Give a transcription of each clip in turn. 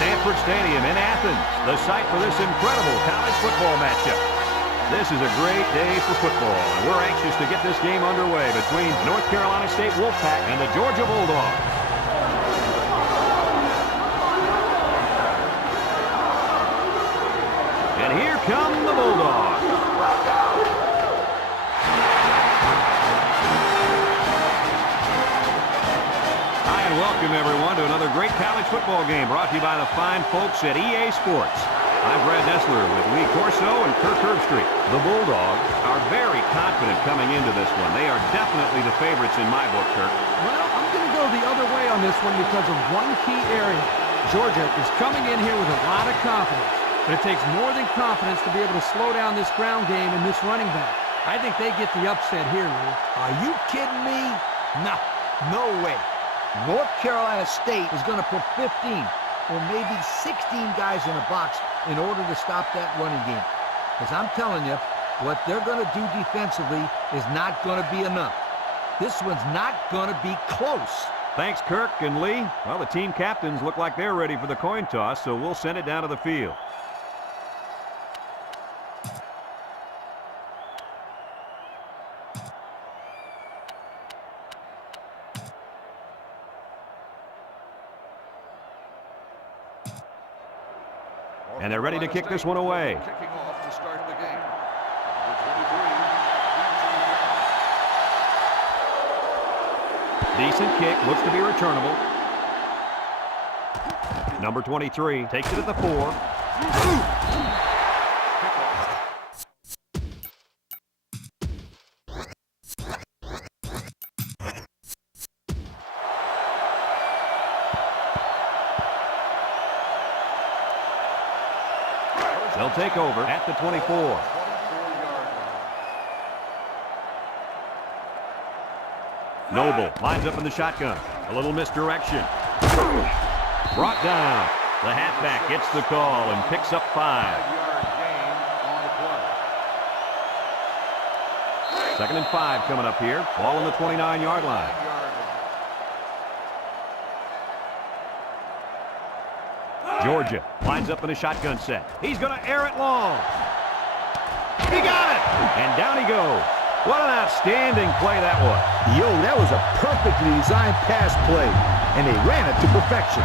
Sanford Stadium in Athens, the site for this incredible college football matchup. This is a great day for football, and we're anxious to get this game underway between North Carolina State Wolfpack and the Georgia Bulldogs. And here come the Bulldogs. Hi, and welcome, everyone, to another great college football game brought to you by the fine folks at EA Sports. I'm Brad Nessler with Lee Corso and Kirk Herbstreit. The Bulldogs are very confident coming into this one. They are definitely the favorites in my book, Kirk. Well, I'm going to go the other way on this one because of one key area. Georgia is coming in here with a lot of confidence, but it takes more than confidence to be able to slow down this ground game and this running back. I think they get the upset here, Lee. Are you kidding me? No way. North Carolina State is going to put 15 or maybe 16 guys in a box in order to stop that running game. Because I'm telling you, what they're going to do defensively is not going to be enough. This one's not going to be close. Thanks, Kirk and Lee. Well, the team captains look like they're ready for the coin toss, so we'll send it down to the field. And they're ready to kick this one away. Kicking off to start the game. Decent kick, looks to be returnable. Number 23 takes it at the 4. They'll take over at the 24. Noble lines up in the shotgun. A little misdirection. Brought down. The halfback gets the call and picks up 5. 2nd and 5 coming up here. Ball on the 29-yard line. Georgia lines up in a shotgun set. He's going to air it long. He got it! And down he goes. What an outstanding play that was. Yo, that was a perfectly designed pass play, and they ran it to perfection.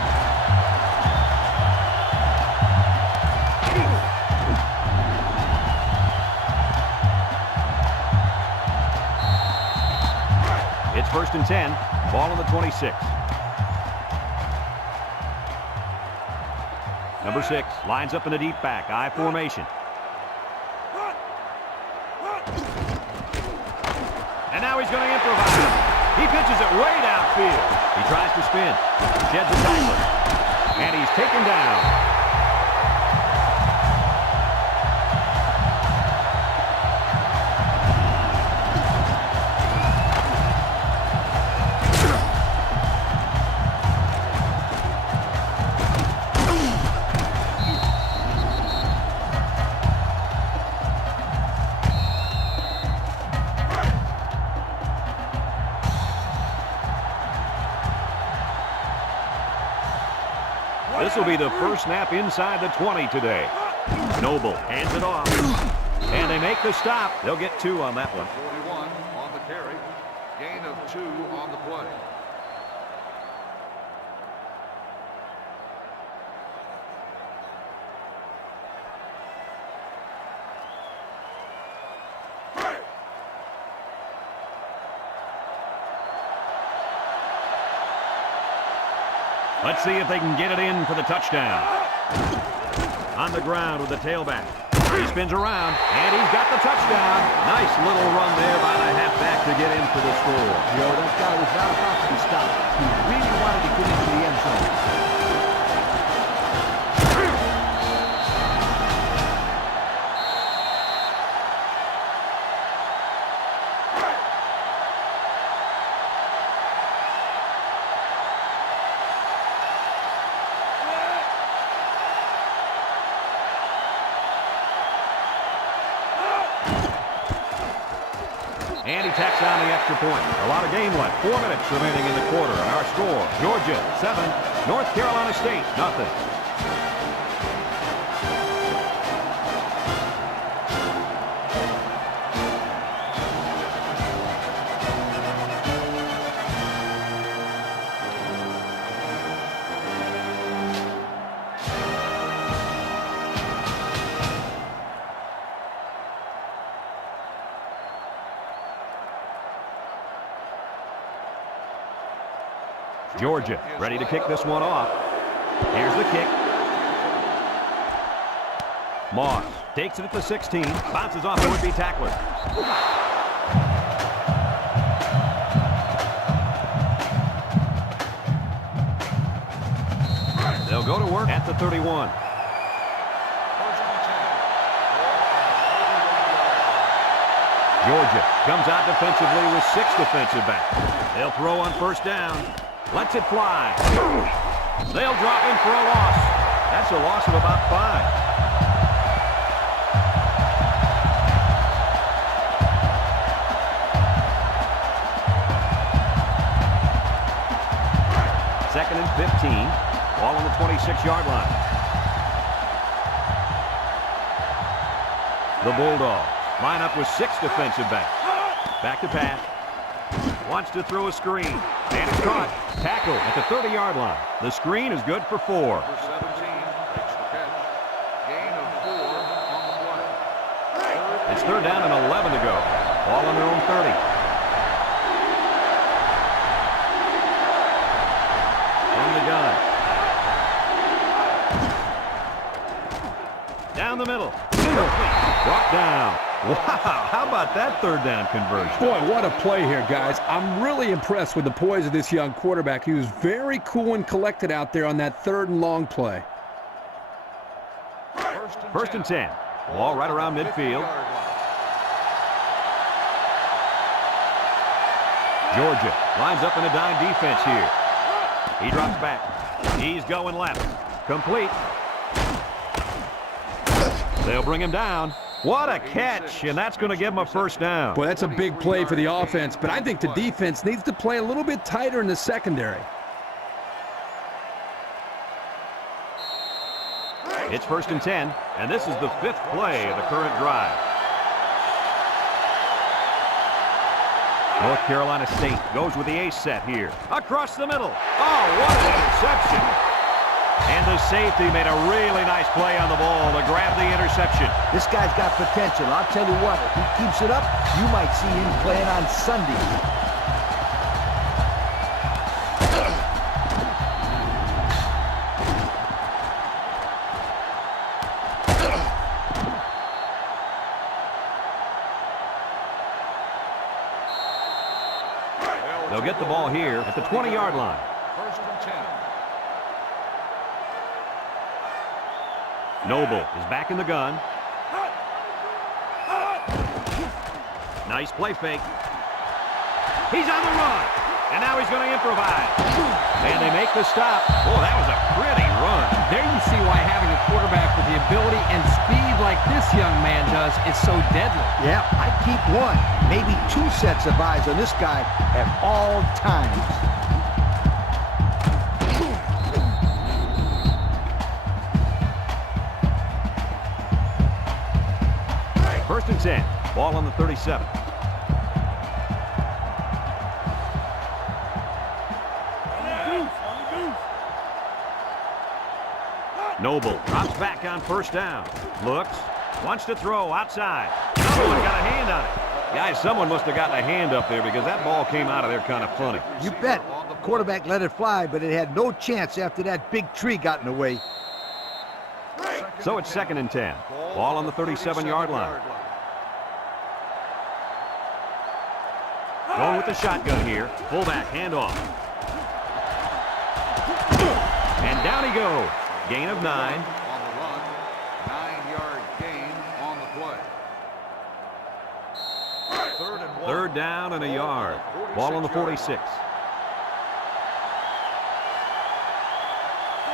It's 1st and 10. Ball on the 26. Number 6 lines up in a deep back, I formation. And now he's going to improvise. He pitches it way downfield. He tries to spin. Sheds a tackler. And he's taken down. This will be the first snap inside the 20 today. Noble hands it off. And they make the stop. They'll get 2 on that one. 41 on the carry. Gain of 2 on the play. Let's see if they can get it in for the touchdown. On the ground with the tailback. He spins around, and he's got the touchdown. Nice little run there by the halfback to get in for the score. Yo, that guy was not about to be stopped. He really wanted to get into the end zone. And he tacks on the extra point. A lot of game left. 4 minutes remaining in the quarter. And our score, Georgia 7, North Carolina State 0. Georgia ready to kick this one off. Here's the kick. Moss takes it at the 16. Bounces off the would-be tackler. They'll go to work at the 31. Georgia comes out defensively with 6 defensive backs. They'll throw on first down. Lets it fly. They'll drop in for a loss. That's a loss of about 5. Second and 15. Ball on the 26-yard line. The Bulldogs line up with 6 defensive backs. Back to pass. Wants to throw a screen. And it's caught. Tackle at the 30-yard line. The screen is good for 4. Number 17 makes the catch. Gain of 4 on the play. It's third down and 11 to go. Ball on their own 30. From the gun. Down the middle. Brought down. Wow, how about that third down conversion? Boy, what a play here, guys. I'm really impressed with the poise of this young quarterback. He was very cool and collected out there on that 3rd and long play. First and 10. Ball right around midfield. Georgia lines up in a dime defense here. He drops back. He's going left. Complete. They'll bring him down. What a catch, and that's going to give him a first down. Boy, that's a big play for the offense, but I think the defense needs to play a little bit tighter in the secondary. It's first and 10, and this is the 5th play of the current drive. North Carolina State goes with the ace set here. Across the middle. Oh, what an interception. And the safety made a really nice play on the ball to grab the interception. This guy's got potential. I'll tell you what, if he keeps it up, you might see him playing on Sunday. They'll get the ball here at the 20-yard line. First and 10. Noble is back in the gun. Nice play fake. He's on the run. And now he's going to improvise. And they make the stop. Oh, that was a pretty run. There you see why having a quarterback with the ability and speed like this young man does is so deadly. Yeah, I keep 1, maybe 2 sets of eyes on this guy at all times. First and 10. Ball on the 37. Noble drops back on first down. Looks. Wants to throw outside. Someone got a hand on it. Guys, someone must have gotten a hand up there because that ball came out of there kind of funny. You bet. The quarterback let it fly, but it had no chance after that big tree got in the way. So it's second and 10. Ball on the 37-yard line. Going with the shotgun here. Fullback handoff. And down he goes. Gain of 9. On the run. 9-yard gain on the play. Third and 1. Third down and a yard. Ball on the 46.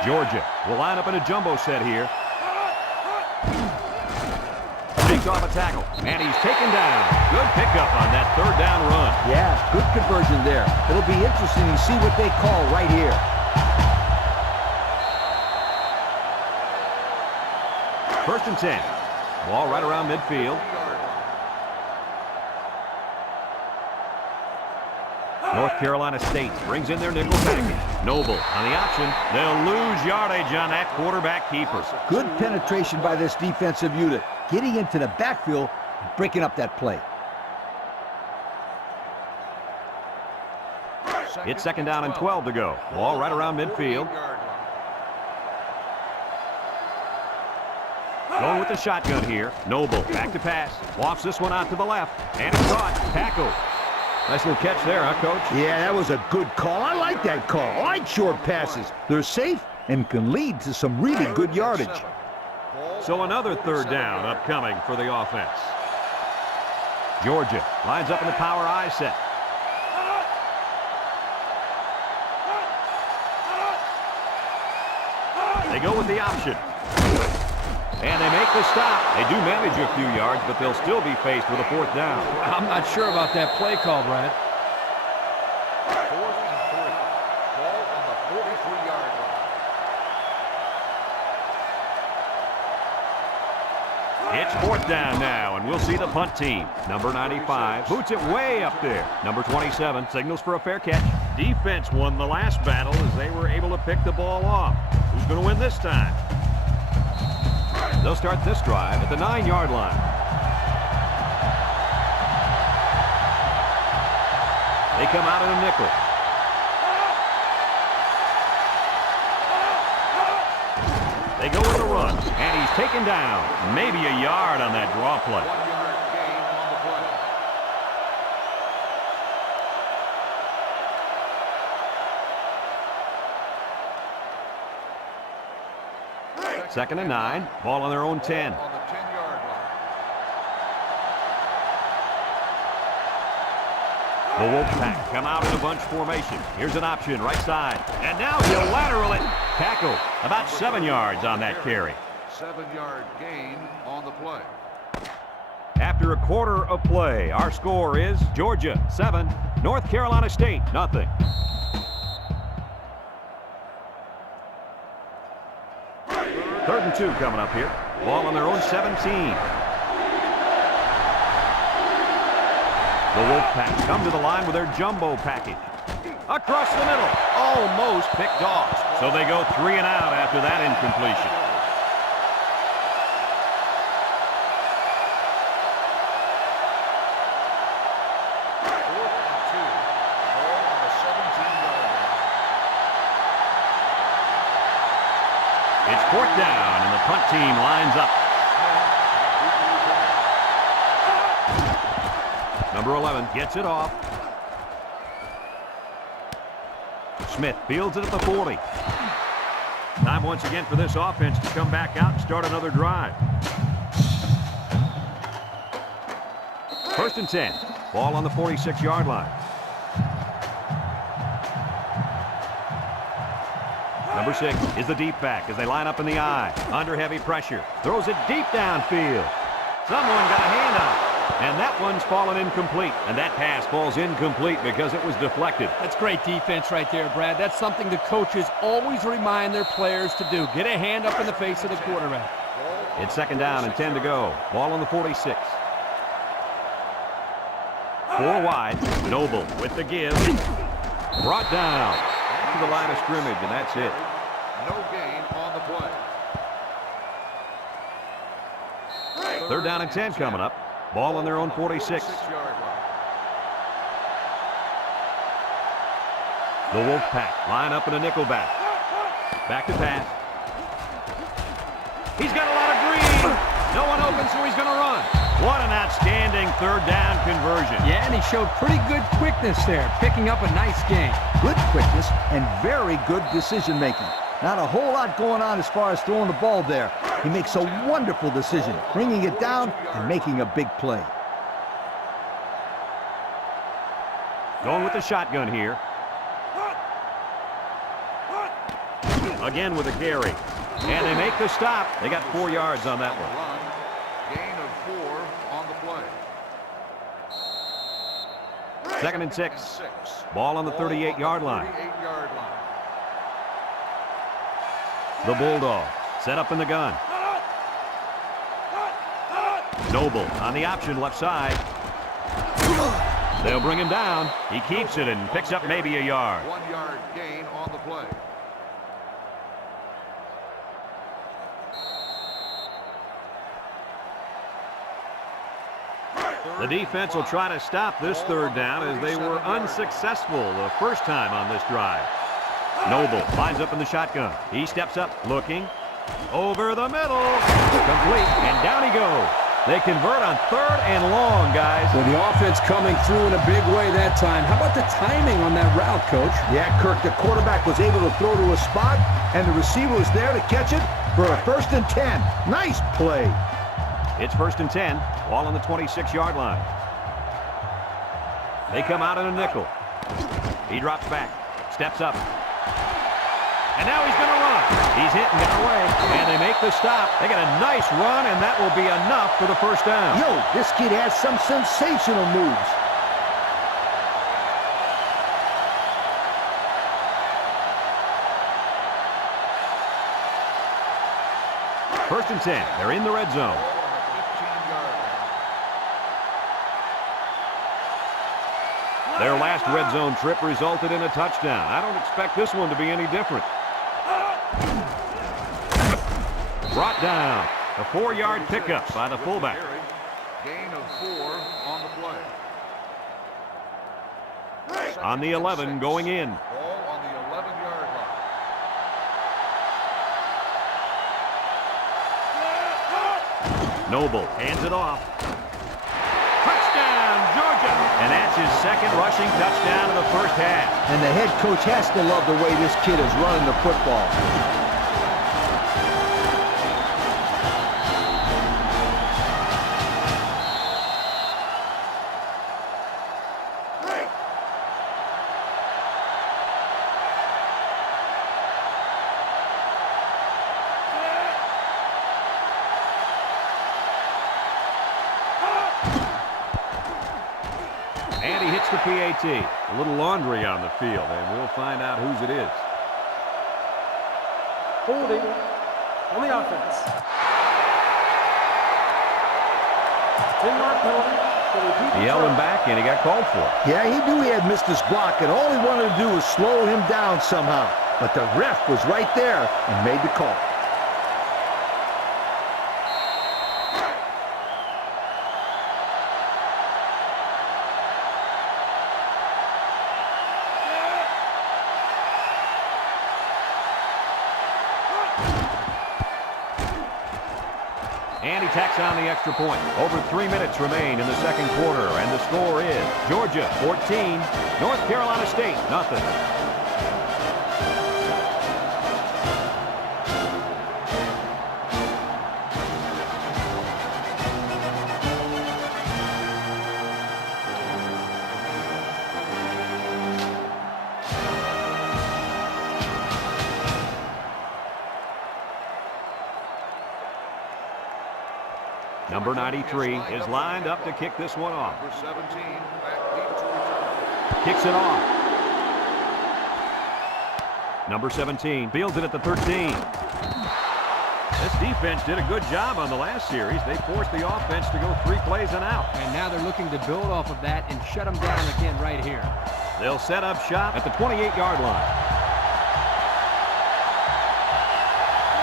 Georgia will line up in a jumbo set here. Takes off a tackle, and he's taken down. Good pickup on that third down run. Yeah, good conversion there. It'll be interesting to see what they call right here. First and 10. Ball right around midfield. North Carolina State brings in their nickel package. Noble on the option. They'll lose yardage on that quarterback keeper. Good penetration by this defensive unit, getting into the backfield, breaking up that play. It's second down and 12 to go. Ball right around midfield. Going with the shotgun here. Noble back to pass. Lofts this one out to the left. And it's caught. Tackle. Nice little catch there, huh, Coach? Yeah, that was a good call. I like that call. I like short passes. They're safe and can lead to some really good yardage. So another third down upcoming for the offense. Georgia lines up in the power I set. They go with the option. And they make the stop. They do manage a few yards, but they'll still be faced with a fourth down. I'm not sure about that play call, Brad. 4th and 3. Ball on the 43-yard line. It's fourth down now, and we'll see the punt team. Number 95 boots it way up there. Number 27 signals for a fair catch. Defense won the last battle as they were able to pick the ball off. Who's going to win this time? They'll start this drive at the 9-yard line. They come out in a nickel. They go with a run, and he's taken down. Maybe a yard on that draw play. 1-yard gain on the play. Second and 9. Ball on their own 10. On the 10-yard line. The Wolfpack come out in a bunch formation. Here's an option, right side. And now he'll lateral it. Tackle. About 7 yards on that carry. 7-yard gain on the play. After a quarter of play, our score is Georgia 7, North Carolina State nothing. Third and 2 coming up here. Ball on their own 17. The Wolfpack come to the line with their jumbo package. Across the middle. Almost picked off. So they go 3 and out after that incompletion. It's fourth down, and the punt team lines up. Number 11 gets it off. Smith fields it at the 40. Time once again for this offense to come back out and start another drive. First and 10. Ball on the 46-yard line. Number 6 is the deep back as they line up in the I. Under heavy pressure. Throws it deep downfield. Someone got a hand on it. And that one's fallen incomplete. And that pass falls incomplete because it was deflected. That's great defense right there, Brad. That's something the coaches always remind their players to do. Get a hand up in the face of the quarterback. It's second down and 10 to go. Ball on the 46. 4 wide. Noble with the give. Brought down to the line of scrimmage, and that's it. No gain on the play. Third down and 10 coming up. Ball on their own 46. 46-yard line. The Wolfpack line up in a nickel back. Back to pass. He's got a lot of green. No one open, so he's going to run. What an outstanding third down conversion. Yeah, and he showed pretty good quickness there, picking up a nice gain. Good quickness and very good decision-making. Not a whole lot going on as far as throwing the ball there. He makes a wonderful decision, bringing it down and making a big play. Going with the shotgun here. Again with a carry. And they make the stop. They got 4 yards on that one. Run. Gain of 4 on the play. Second and 6. Ball on the 38-yard line. 38-yard line. The Bulldogs set up in the gun. Noble on the option left side. They'll bring him down. He keeps it and picks up maybe a yard. 1-yard gain on the play. The defense will try to stop this third down as they were unsuccessful the first time on this drive. Noble lines up in the shotgun. He steps up, looking. Over the middle. Complete, and down he goes. They convert on 3rd and long, guys. Well, the offense coming through in a big way that time. How about the timing on that route, Coach? Yeah, Kirk, the quarterback was able to throw to a spot, and the receiver was there to catch it for a 1st and 10. Nice play. It's 1st and 10, ball on the 26-yard line. They come out in a nickel. He drops back, steps up. And now he's going to run. He's hit and got away. And they make the stop. They get a nice run, and that will be enough for the first down. Yo, this kid has some sensational moves. First and 10. They're in the red zone. Their last red zone trip resulted in a touchdown. I don't expect this one to be any different. Brought down. A 4-yard pickup by the fullback. Gain of 4 on the play. On the 11 going in. Ball on the 11-yard line. Noble hands it off. Touchdown, Georgia! And that's his second rushing touchdown of the first half. And the head coach has to love the way this kid is running the football. And he hits the PAT. A little laundry on the field, and we'll find out whose it is. Holding on the offense. 10-yard penalty. He held him back, and he got called for it. Yeah, he knew he had missed his block, and all he wanted to do was slow him down somehow. But the ref was right there and made the call. And he tacks on the extra point. Over 3 minutes remain in the second quarter, and the score is Georgia 14, North Carolina State nothing. Number 93 is lined up to kick this one off. Number 17 back deep to return. Kicks it off. Number 17 fields it at the 13. This defense did a good job on the last series. They forced the offense to go 3 plays and out. And now they're looking to build off of that and shut them down again right here. They'll set up shop at the 28-yard line.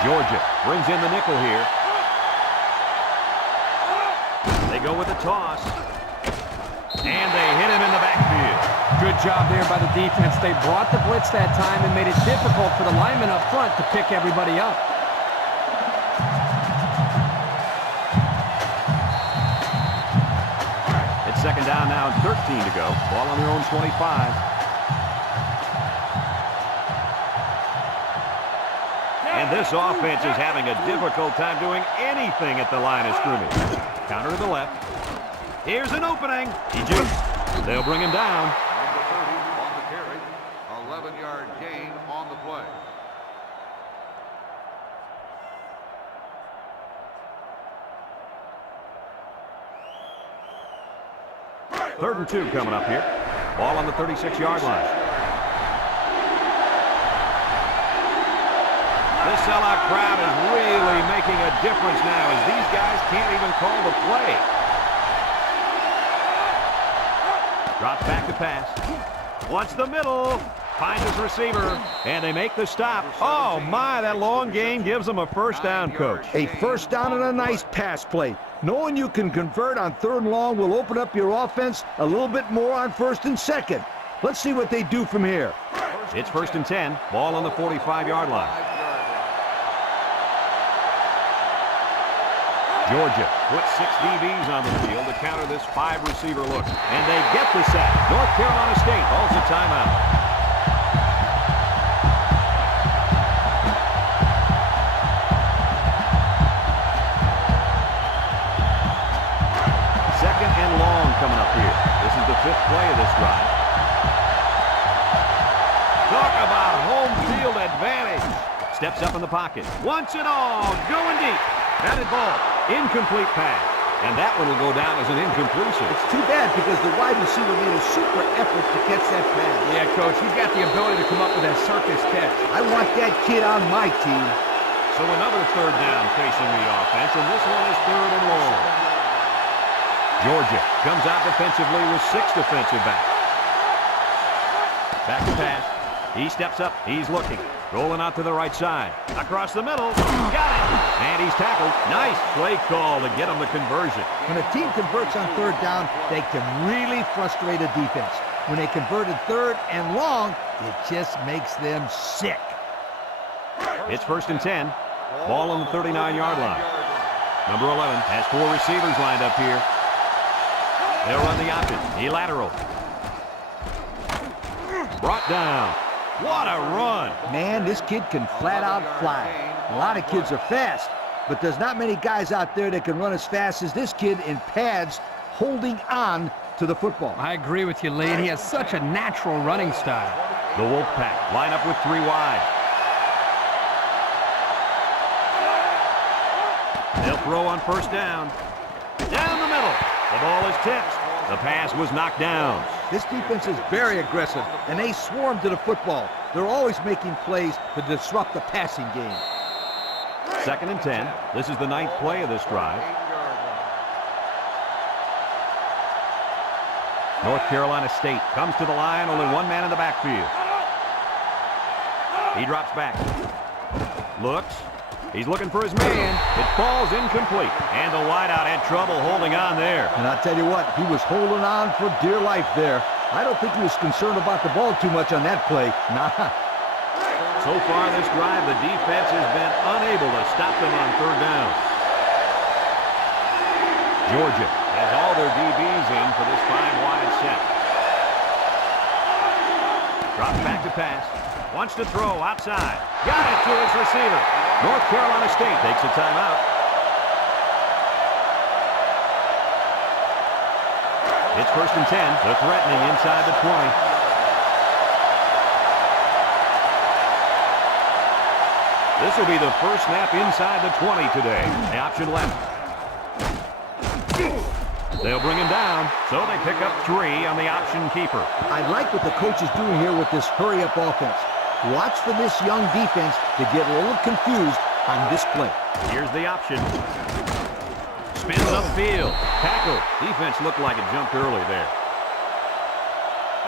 Georgia brings in the nickel here. They go with a toss. And they hit him in the backfield. Good job there by the defense. They brought the blitz that time and made it difficult for the linemen up front to pick everybody up. It's second down now and 13 to go. Ball on their own 25. And this offense is having a difficult time doing anything at the line of scrimmage. Counter to the left. Here's an opening. He jukes. They'll bring him down. Number 30 on the carry. 11-yard gain on the play. Third and 2 coming up here. Ball on the 36-yard line. This sellout crowd is really making a difference now as these guys can't even call the play. Drops back to pass. Wants the middle. Finds his receiver. And they make the stop. Oh, my, that long gain gives them a first down, Coach. A first down and a nice pass play. Knowing you can convert on 3rd and long will open up your offense a little bit more on 1st and 2nd. Let's see what they do from here. It's 1st and 10. Ball on the 45-yard line. Georgia puts 6 DBs on the field to counter this 5-receiver look. And they get the sack. North Carolina State calls a timeout. Second and long coming up here. This is the 5th play of this drive. Talk about home field advantage. Steps up in the pocket. Wants it all. Going deep. Batted ball. Incomplete pass. And that one will go down as an incompletion. It's too bad because the wide receiver made a super effort to catch that pass. Yeah, Coach, he's got the ability to come up with that circus catch. I want that kid on my team. So another 3rd down facing the offense, and this one is 3rd and long. Georgia comes out defensively with 6 defensive backs. Back to pass. He steps up. He's looking. Rolling out to the right side. Across the middle. Got it. And he's tackled. Nice play call to get him the conversion. When a team converts on 3rd down, they can really frustrate a defense. When they converted 3rd and long, it just makes them sick. It's 1st and 10. Ball on the 39-yard line. Number 11 has 4 receivers lined up here. They'll run the option. He lateral. Brought down. What a run. Man, this kid can flat out fly. A lot of kids are fast, but there's not many guys out there that can run as fast as this kid in pads holding on to the football. I agree with you, Lee. He has such a natural running style. The Wolfpack line up with 3 wide. They'll throw on 1st down. Down the middle. The ball is tipped. The pass was knocked down. This defense is very aggressive, and they swarm to the football. They're always making plays to disrupt the passing game. 2nd and 10. This is the 9th play of this drive. North Carolina State comes to the line, only 1 man in the backfield. He drops back. Looks. He's looking for his man. It falls incomplete. And the wideout had trouble holding on there. And I'll tell you what, he was holding on for dear life there. I don't think he was concerned about the ball too much on that play. Nah. So far this drive, the defense has been unable to stop them on 3rd down. Georgia has all their DBs in for this 5-wide set. Drops back to pass. Wants to throw outside. Got it to his receiver. North Carolina State takes a timeout. It's 1st and 10. They're threatening inside the 20. This will be the first snap inside the 20 today. The option left. They'll bring him down, so they pick up 3 on the option keeper. I like what the coach is doing here with this hurry-up offense. Watch for this young defense to get a little confused on this play. Here's the option. Spins upfield. Tackle. Defense looked like it jumped early there.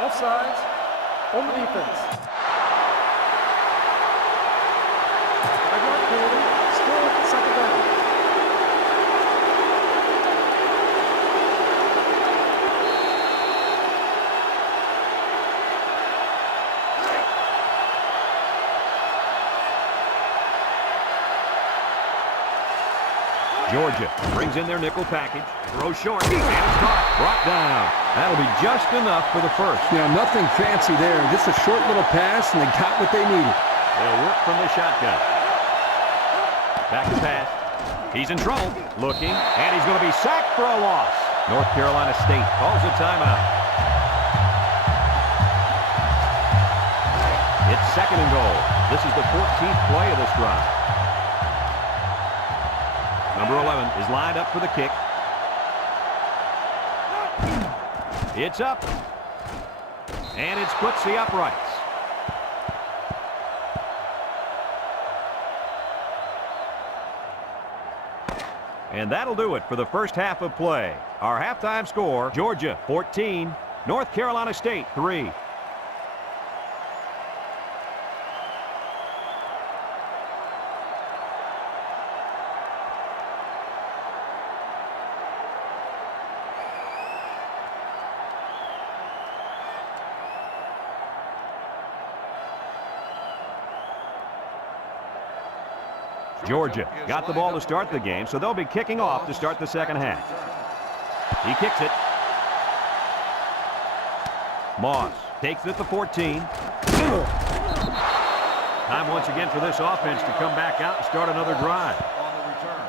Offsides. On the defense. 5-yard penalty. Still 2nd down. Georgia brings in their nickel package. Throws short. And it's caught. Brought down. That'll be just enough for the first. Yeah, nothing fancy there. Just a short little pass, and they got what they needed. They'll work from the shotgun. Back to pass. He's in trouble. Looking. And he's going to be sacked for a loss. North Carolina State calls a timeout. It's 2nd and goal. This is the 14th play of this drive. Number 11 is lined up for the kick. It's up. And it splits the uprights. And that'll do it for the first half of play. Our halftime score, Georgia 14, North Carolina State 3. Georgia got the ball to start the game, so they'll be kicking off to start the second half. He kicks it. Moss takes it at the 14. Time once again for this offense to come back out and start another drive. On the return.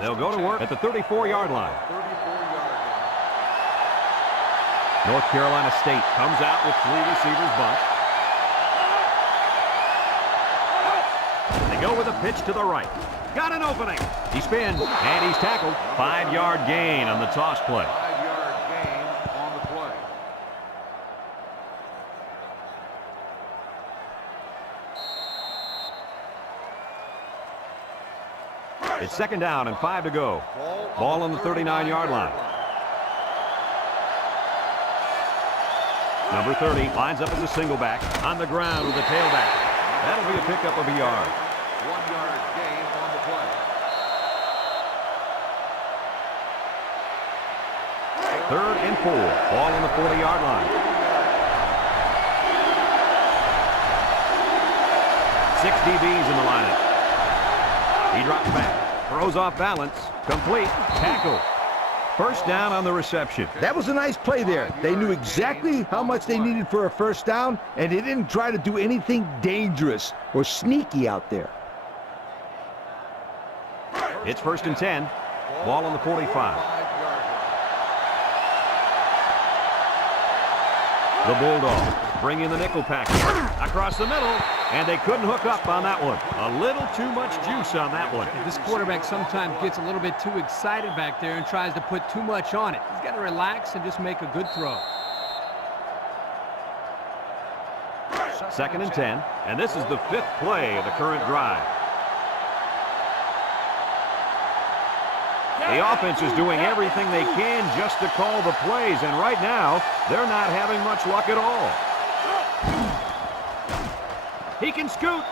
They'll go to work at the 34-yard line. 34-yard line. North Carolina State comes out with 3 receivers bunt. They go with a pitch to the right. Got an opening. He spins, and he's tackled. 5-yard gain on the toss play. 5-yard gain on the play. It's second down and 5 to go. Ball on the 39-yard line. Number 30 lines up as a single back on the ground with a tailback. That'll be a pickup of a yard. 1-yard gain on the play. Third and 4. Ball on the 40-yard line. 6 DBs in the lineup. He drops back. Throws off balance. Complete. Tackle. First down on the reception. That was a nice play there. They knew exactly how much they needed for a first down, and they didn't try to do anything dangerous or sneaky out there. It's first and 10. Ball on the 45. The Bulldogs bring in the nickel package across the middle, and they couldn't hook up on that one. A little too much juice on that one. This quarterback sometimes gets a little bit too excited back there and tries to put too much on it. He's got to relax and just make a good throw. Second and 10, and this is the 5th play of the current drive. The offense is doing everything they can just to call the plays, and right now, they're not having much luck at all. He can scoot.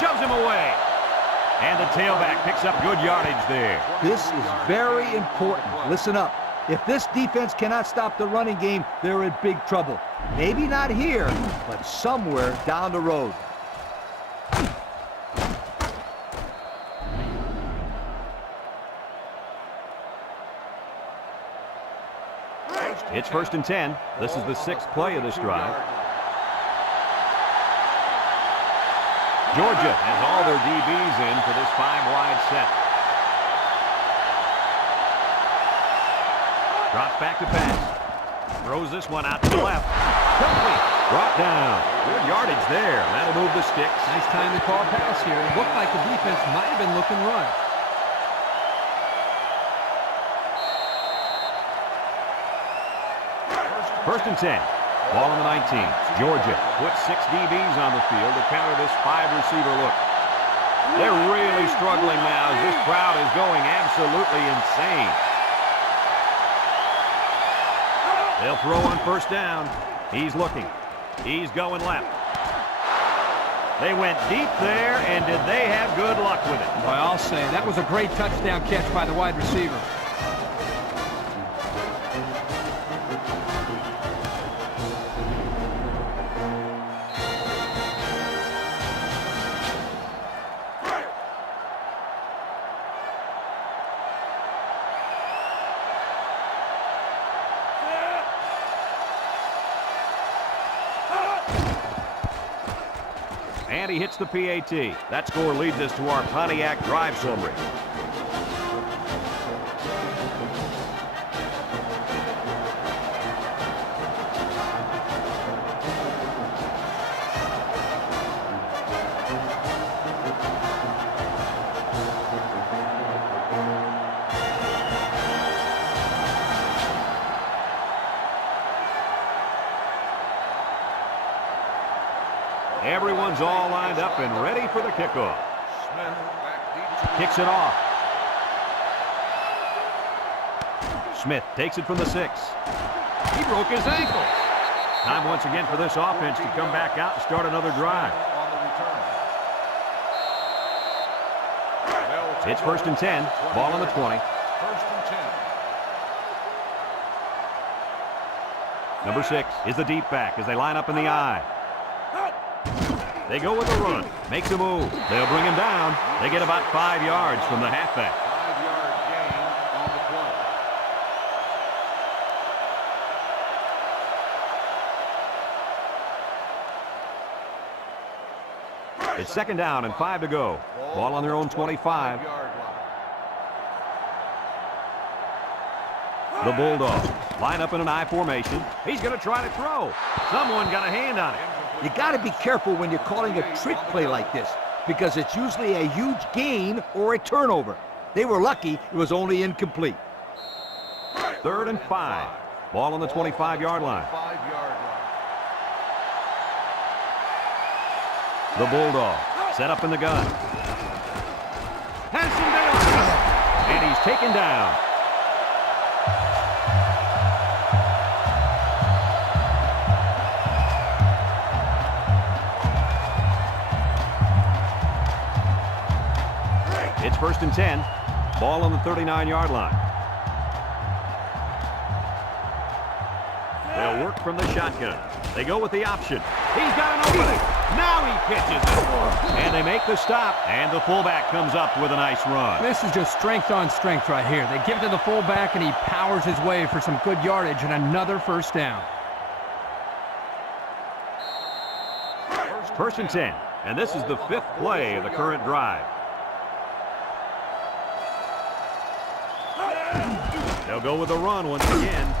Shoves him away. And the tailback picks up good yardage there. This is very important. Listen up. If this defense cannot stop the running game, they're in big trouble. Maybe not here, but somewhere down the road. It's first and 10. This is the 6th play of this drive. Georgia has all their DBs in for this 5-wide set. Drops back to pass. Throws this one out to the left. Complete. Brought down. Good yardage there. That'll move the sticks. Nice time to call pass here. It looked like the defense might have been looking run. First and 10. Ball on the 19. Georgia puts 6 DBs on the field to counter this 5-receiver look. They're really struggling now as this crowd is going absolutely insane. They'll throw on first down. He's looking. He's going left. They went deep there, and did they have good luck with it? Boy, I'll say, that was a great touchdown catch by the wide receiver. And he hits the PAT. That score leads us to our Pontiac drive summary. Everyone's all lined up and ready for the kickoff. Smith back deep to the Kicks it off. Smith takes it from the 6. He broke his ankle. Time once again for this offense to come back out and start another drive. on the return. It's first and 10. Ball on the 20. First and 10. Number 6 is the deep back as they line up in the I. They go with a run. Makes a move. They'll bring him down. They get about 5 yards from the halfback. 5-yard gain on the play. It's 2nd down and 5 to go. Ball on their own 25. The Bulldogs line up in an I formation. He's going to try to throw. Someone got a hand on it. You got to be careful when you're calling a trick play like this because it's usually a huge gain or a turnover. They were lucky it was only incomplete. 3rd and 5. Ball on the 25-yard line. The Bulldogs set up in the gun. Has some daylight. And he's taken down. It's 1st and 10. Ball on the 39-yard line. They'll work from the shotgun. They go with the option. He's got an opening. Now he pitches it. And they make the stop. And the fullback comes up with a nice run. This is just strength on strength right here. They give it to the fullback, and he powers his way for some good yardage and another 1st down. 1st and 10. And this is the 5th play of the current drive. They'll go with a run once again.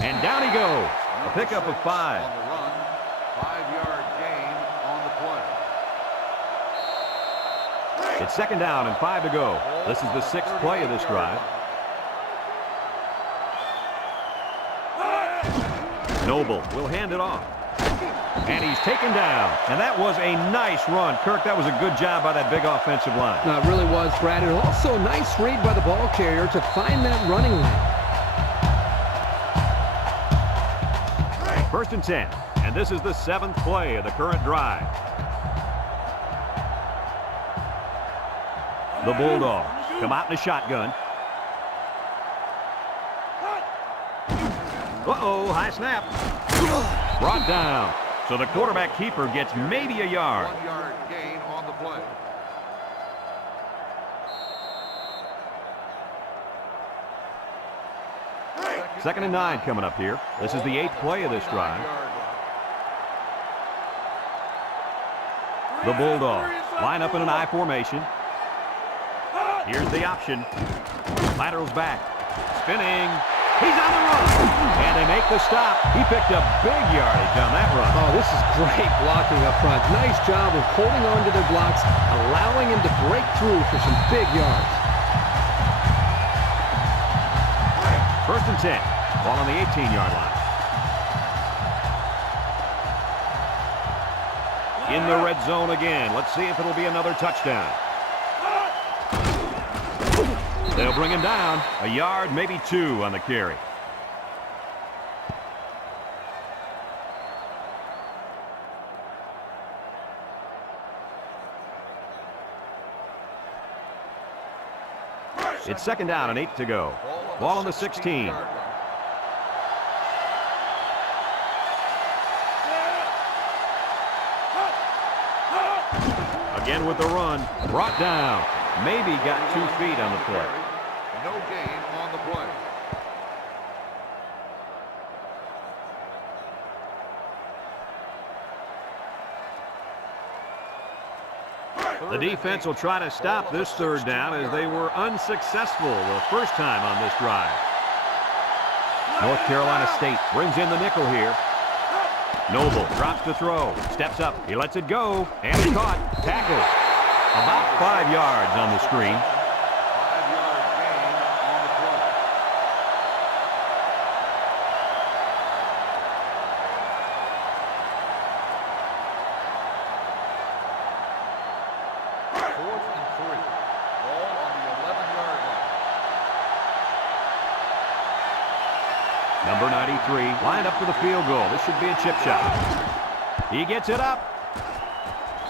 And down he goes. A pickup of 5. On the run, 5-yard gain on the play. It's 2nd down and 5 to go. This is the 6th play of this drive. Noble will hand it off. And he's taken down. And that was a nice run. Kirk, that was a good job by that big offensive line. No, it really was, Brad. And also a nice read by the ball carrier to find that running lane. 1st and 10. And this is the 7th play of the current drive. The Bulldogs come out in a shotgun. Uh-oh, high snap. Brought down. So the quarterback keeper gets maybe a yard. 1-yard gain on the play. Second and 9 coming up here. This is the 8th play of this drive. The Bulldogs line up in an I formation. Here's the option. Lateral's back. Spinning. He's on the run. And they make the stop. He picked up big yardage on that run. Oh, this is great blocking up front. Nice job of holding on to their blocks, allowing him to break through for some big yards. 1st and 10. Ball on the 18-yard line. In the red zone again. Let's see if it'll be another touchdown. They'll bring him down. A yard, maybe 2 on the carry. It's 2nd down and 8 to go. Ball on the 16. Again with the run. Brought down. Maybe got 2 feet on the play. No gain on the play. The defense will try to stop this 3rd down as they were unsuccessful the first time on this drive. North Carolina State brings in the nickel here. Noble drops the throw, steps up, he lets it go, and it's caught. Tackle. About 5 yards on the screen. 5-yard gain on the play. Fourth and 3. Ball on the 11-yard line. Number 93 lined up for the field goal. This should be a chip shot. He gets it up.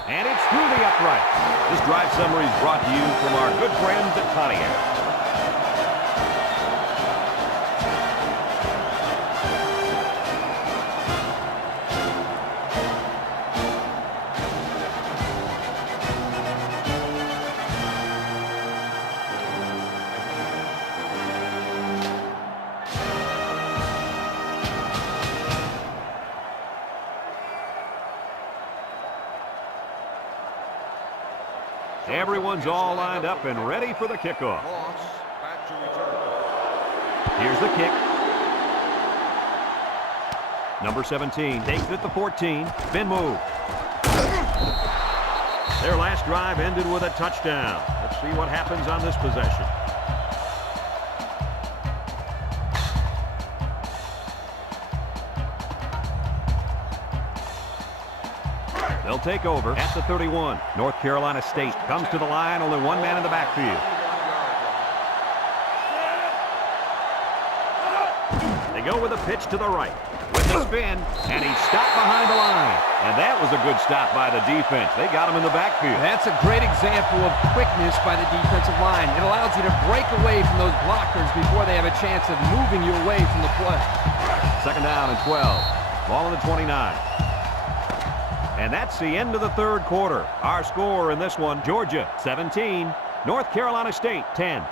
And it's through the upright. This drive summary is brought to you from our good friends at Pontiac. Everyone's all lined up and ready for the kickoff. Loss, back to return. Here's the kick. Number 17 takes it at the 14. Spin move. Their last drive ended with a touchdown. Let's see what happens on this possession. They'll take over at the 31. North Carolina State comes to the line, only one man in the backfield. They go with a pitch to the right. With the spin, and he stopped behind the line. And that was a good stop by the defense. They got him in the backfield. That's a great example of quickness by the defensive line. It allows you to break away from those blockers before they have a chance of moving you away from the play. Second down and 12. Ball on the 29. And that's the end of the third quarter. Our score in this one, Georgia 17, North Carolina State 10.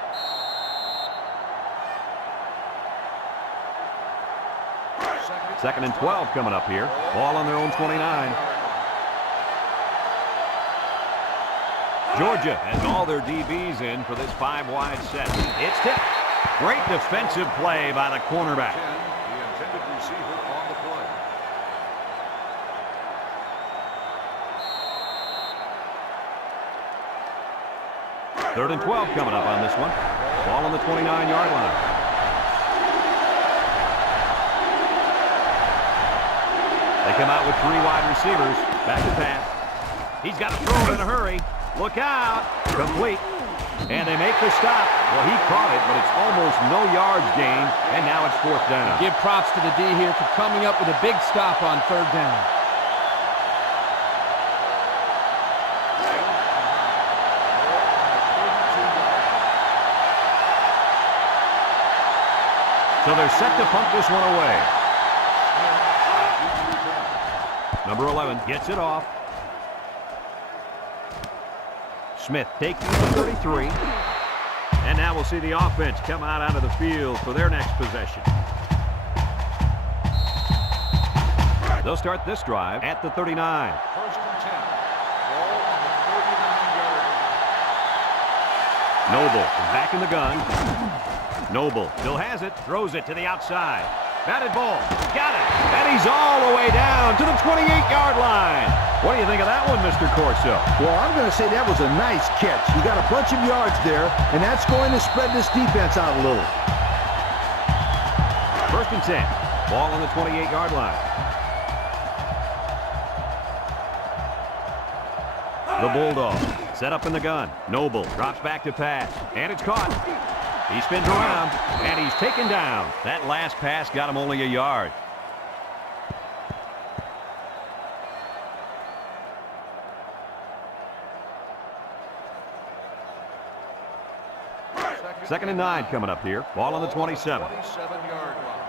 Second and 12 coming up here. Ball on their own 29. Georgia has all their DBs in for this 5-wide set. It's tipped. Great defensive play by the cornerback. The intended receiver on the play. Third and 12 coming up on this one. Ball on the 29-yard line. They come out with 3 wide receivers. Back to pass. He's got to throw it in a hurry. Look out. Complete. And they make the stop. Well, he caught it, but it's almost no yards gained, and now it's fourth down. Give props to the D here for coming up with a big stop on third down. So they're set to punt this one away. Number 11 gets it off. Smith takes it to 33. And now we'll see the offense come out onto the field for their next possession. They'll start this drive at the 39. First and 10. Ball on the 39-yard line. Noble is back in the gun. Noble still has it. Throws it to the outside. Batted ball. Got it. And he's all the way down to the 28-yard line. What do you think of that one, Mr. Corso? Well, I'm going to say that was a nice catch. You got a bunch of yards there, and that's going to spread this defense out a little. First and 10. Ball on the 28-yard line. The Bulldogs set up in the gun. Noble drops back to pass, and it's caught. He spins around, and he's taken down. That last pass got him only a yard. Second and 9 coming up here. Ball on the 27. 27-yard line.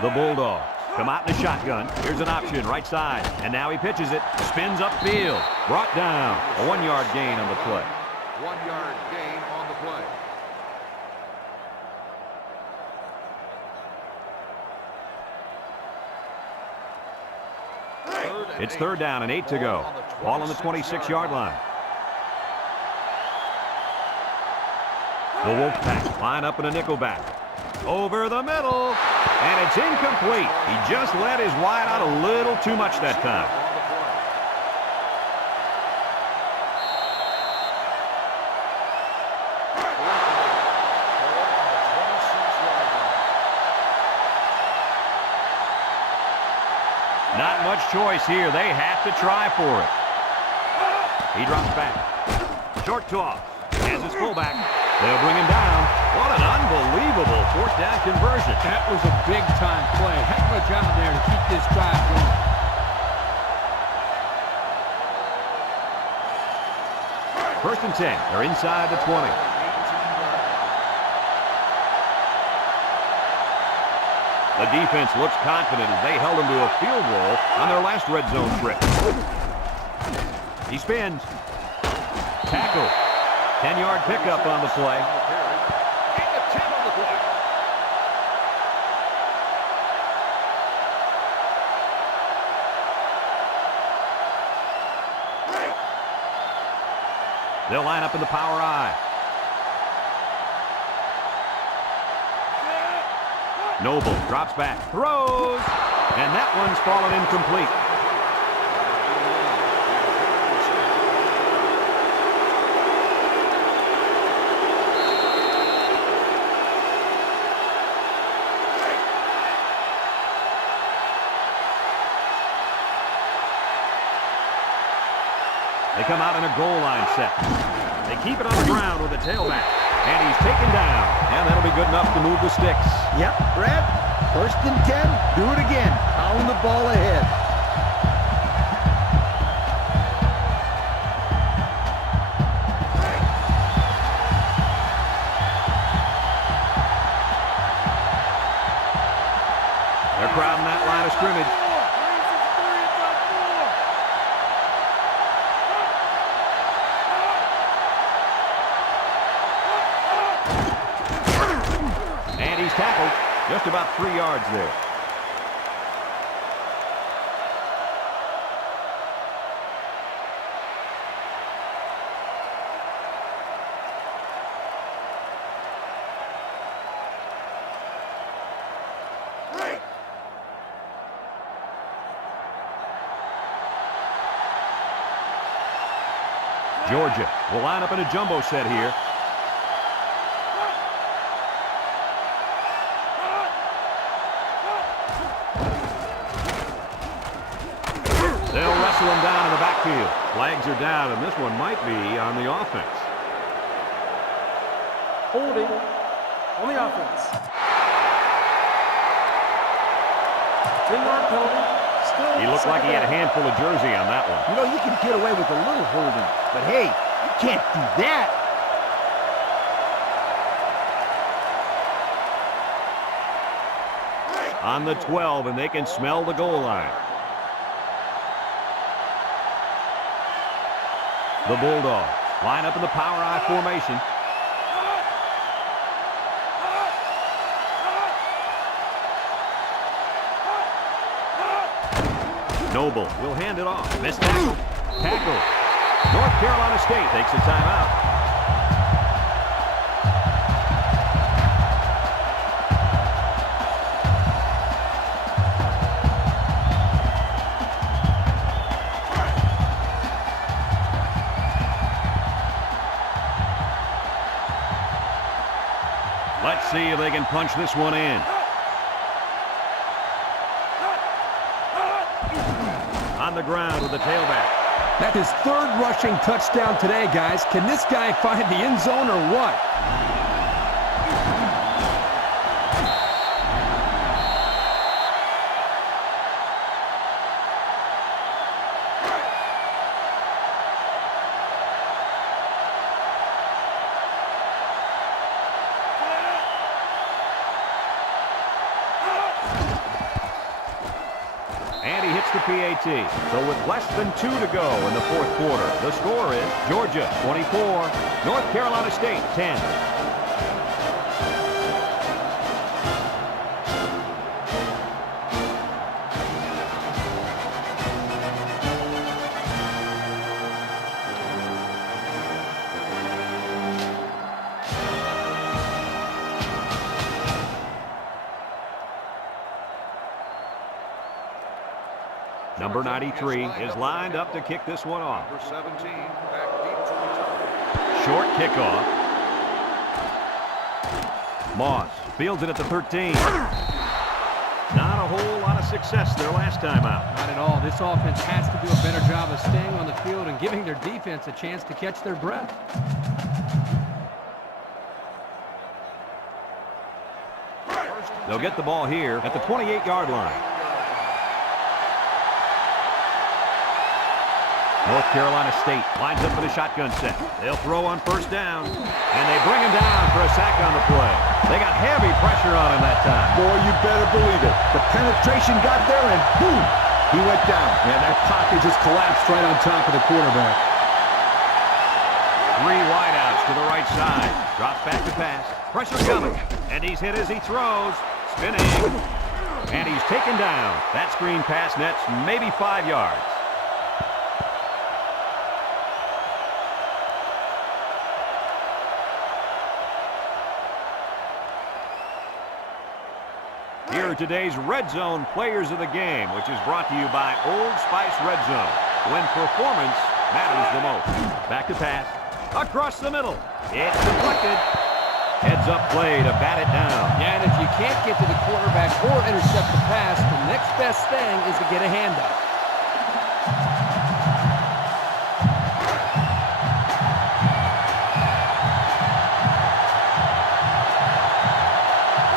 The Bulldogs come out in the shotgun. Here's an option, right side. And now he pitches it. Spins upfield. Brought down. A 1-yard gain on the play. 1-yard gain on the play. It's third down and 8 to go. Ball on the 26-yard line. The Wolfpack line up in a nickel back. Over the middle. And it's incomplete. He just let his wide out a little too much that time. Not much choice here. They have to try for it. He drops back. Short toss. Has his fullback. They'll bring him down. What an unbelievable fourth down conversion. That was a big-time play. Heck of a job there to keep this drive going. First and 10. They're inside the 20. The defense looks confident as they held him to a field goal on their last red zone trip. He spins. Tackle. 10-yard pickup on the play. They'll line up in the power I. Noble drops back, throws, and that one's fallen incomplete. They come out in a goal line set. They keep it on the ground with a tailback. And he's taken down. And that'll be good enough to move the sticks. Yep, Brad. 1st and 10. Do it again. Pound the ball ahead. They're crowding that line of scrimmage. Tackled just about 3 yards there. Georgia will line up in a jumbo set here. They'll wrestle him down in the backfield. Flags are down, and this one might be on the offense. Holding on the offense. 10-yard penalty. Still He looked like he had a handful of jersey on that one. You know, you can get away with a little holding, but hey, you can't do that. On the 12, and they can smell the goal line. The Bulldogs line up in the power I formation. Noble will hand it off. Missed tackle. Tackle. North Carolina State takes a timeout. Let's see if they can punch this one in. On the ground with the tailback. That's his 3rd rushing touchdown today, guys. Can this guy find the end zone or what? And he hits the PAT. So with less than 2 to go in the 4th quarter, the score is Georgia 24, North Carolina State 10. Number 93 is lined up to kick this one off. Number 17, back deep to return. Short kickoff. Moss fields it at the 13. Not a whole lot of success their last time out. Not at all. This offense has to do a better job of staying on the field and giving their defense a chance to catch their breath. They'll get the ball here at the 28-yard line. North Carolina State lines up for the shotgun set. They'll throw on 1st down, and they bring him down for a sack on the play. They got heavy pressure on him that time. Boy, you better believe it. The penetration got there, and boom, he went down. Yeah, that pocket just collapsed right on top of the quarterback. 3 wideouts to the right side. Drops back to pass. Pressure coming, and he's hit as he throws. Spinning, and he's taken down. That screen pass nets maybe 5 yards. are today's Red Zone Players of the Game, which is brought to you by Old Spice Red Zone, when performance matters the most. Back to pass. Across the middle. It's deflected. Heads-up play to bat it down. Yeah, and if you can't get to the quarterback or intercept the pass, the next best thing is to get a handoff.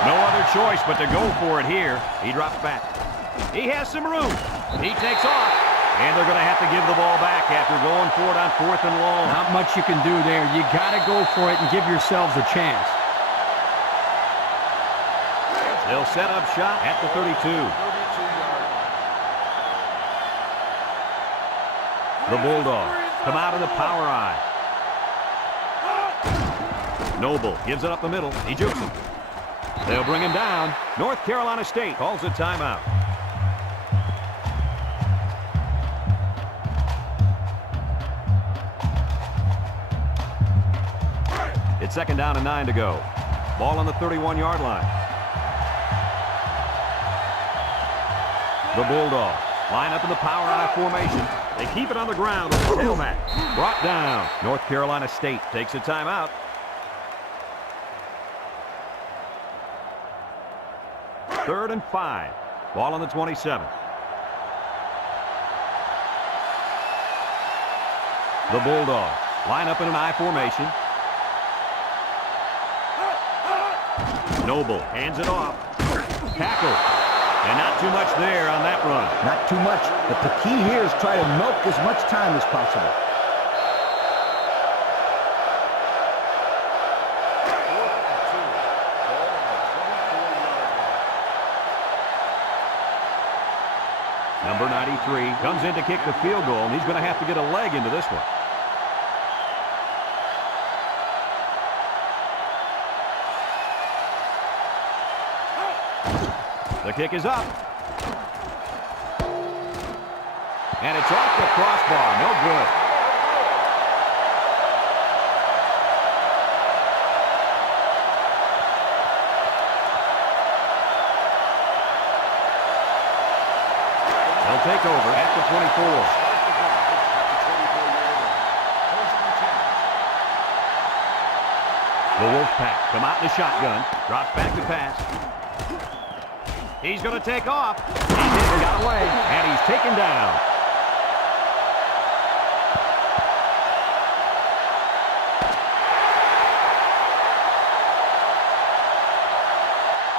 No other choice but to go for it here. He drops back. He has some room. He takes off. And they're going to have to give the ball back after going for it on 4th and long. Not much you can do there. You got to go for it and give yourselves a chance. They'll set up shop at the 32. The Bulldogs come out of the power eye. Noble gives it up the middle. He jukes him. They'll bring him down. North Carolina State calls a timeout. It's 2nd down and 9 to go. Ball on the 31-yard line. The Bulldogs line up in the power eye formation. They keep it on the ground with the tailback. Brought down. North Carolina State takes a timeout. Third and 5. Ball on the 27. The Bulldogs line up in an I formation. Noble hands it off. Tackle. And not too much there on that run. Not too much, but the key here is try to milk as much time as possible. Number 93 comes in to kick the field goal, and he's going to have to get a leg into this one. The kick is up. And it's off the crossbar. No good. They'll take over at the 24. The Wolfpack come out in the shotgun. Drops back to pass. He's going to take off. He did, got away, and he's taken down.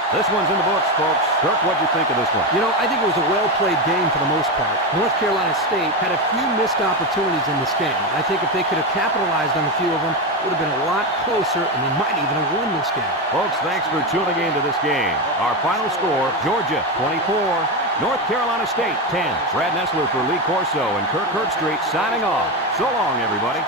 This one's in the books, folks. Kirk, what'd you think of this one? You know, I think it was a well-played game for the most part. North Carolina State had a few missed opportunities in this game. I think if they could have capitalized on a few of them, it would have been a lot closer, and they might even have won this game. Folks, thanks for tuning in to this game. Our final score, Georgia 24, North Carolina State 10. Brad Nessler for Lee Corso and Kirk Herbstreit signing off. So long, everybody.